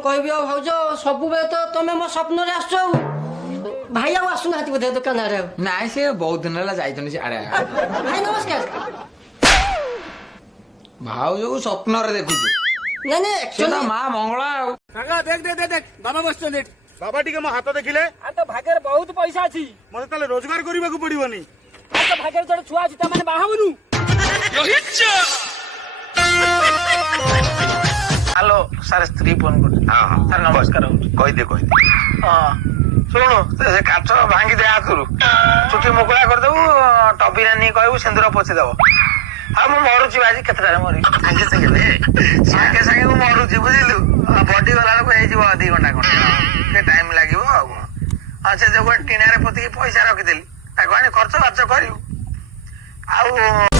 कहबी भाउज सब बेले तो तमे मो स्वप्न रे आसो भाई आ आसुना बोधे दुकान रे नाइ से बहुत दिन ला जाइतनी आड़े भाई नमस्कार भाउज को स्वप्न रे देखुछु नहीं नहीं एक्चुअली मां मंगला काका देख बाबा बसछन एठी बाबा टिके मो हाथ देखिले आ तो भाग्य रे बहुत पैसा अछि मते ताले रोजगार करबा को पड़िबनी आ तो भाग्य रे जड़े छुआ अछि त माने बाहाबनु हेलो सर स्त्री फोन कर सर नमस्कार कहि दे हाँ शुणु से काच भांगी दे आखिर चुटी मुकुला करदेबू टबीरा नहीं कहबू सिंदूर पोछीदेव हाँ मु मरुची आज केतटा मरी सागे सागे सागे मु मरुची बुझिलु बॉडी गला को 2 घंटा खंडे टाइम लागिवो आ से जो टीना रे पोती पैसा रखिदेली ताको आनी खर्च बाच करियो आ